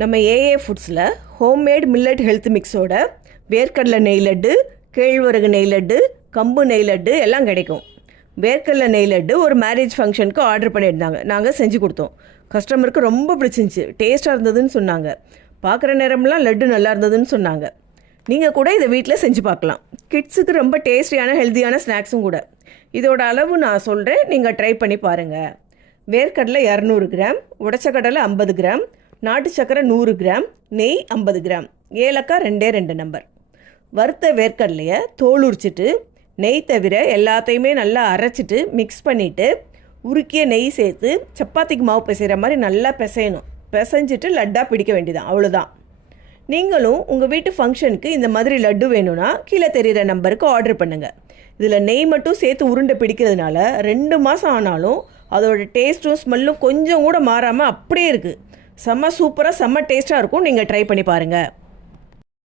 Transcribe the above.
நம்ம AA ஃபுட்ஸில் homemade millet health மிக்ஸோட வேர்க்கடலை நெய் லட்டு, கேழ்வரகு நெய் லட்டு, கம்பு நெய் லட்டு எல்லாம் கிடைக்கும். வேர்க்கடலை நெய் லட்டு ஒரு மேரேஜ் ஃபங்க்ஷனுக்கு ஆர்டர் பண்ணியிருந்தாங்க. நாங்கள் செஞ்சு கொடுத்தோம். கஸ்டமருக்கு ரொம்ப பிடிச்சிருந்துச்சி, டேஸ்ட்டாக இருந்ததுன்னு சொன்னாங்க. பார்க்குற நேரம்லாம் லட்டு நல்லா இருந்ததுன்னு சொன்னாங்க. நீங்கள் கூட இதை வீட்டில் செஞ்சு பார்க்கலாம். கிட்ஸுக்கு ரொம்ப டேஸ்டியான ஹெல்த்தியான ஸ்நாக்ஸும் கூட. இதோட அளவு நான் சொல்கிறேன், நீங்கள் ட்ரை பண்ணி பாருங்கள். வேர்க்கடலை 200 கிராம், உடச்ச கடலை 50 கிராம், நாட்டு சக்கரை 100 கிராம், நெய் 50 கிராம், ஏலக்காய் 2 நம்பர். வறுத்த வேர்க்கடலையை தோல் உரிச்சிட்டு நெய் தவிர எல்லாத்தையுமே நல்லா அரைச்சிட்டு மிக்ஸ் பண்ணிவிட்டு உருக்கிய நெய் சேர்த்து சப்பாத்திக்கு மாவு பிசைகிற மாதிரி நல்லா பிசையணும். பிசைஞ்சிட்டு லட்டாக பிடிக்க வேண்டியதான், அவ்வளோதான். நீங்களும் உங்கள் வீட்டு ஃபங்க்ஷனுக்கு இந்த மாதிரி லட்டு வேணும்னா கீழே தெரிகிற நம்பருக்கு ஆர்டர் பண்ணுங்கள். இதில் நெய் மட்டும் சேர்த்து உருண்டை பிடிக்கிறதுனால 2 மாதம் ஆனாலும் அதோட டேஸ்ட்டும் ஸ்மெல்லும் கொஞ்சம் கூட மாறாமல் அப்படியே இருக்குது. செம்ம சூப்பராக செம்ம டேஸ்ட்டாக இருக்கும். நீங்கள் ட்ரை பண்ணி பாருங்கள்.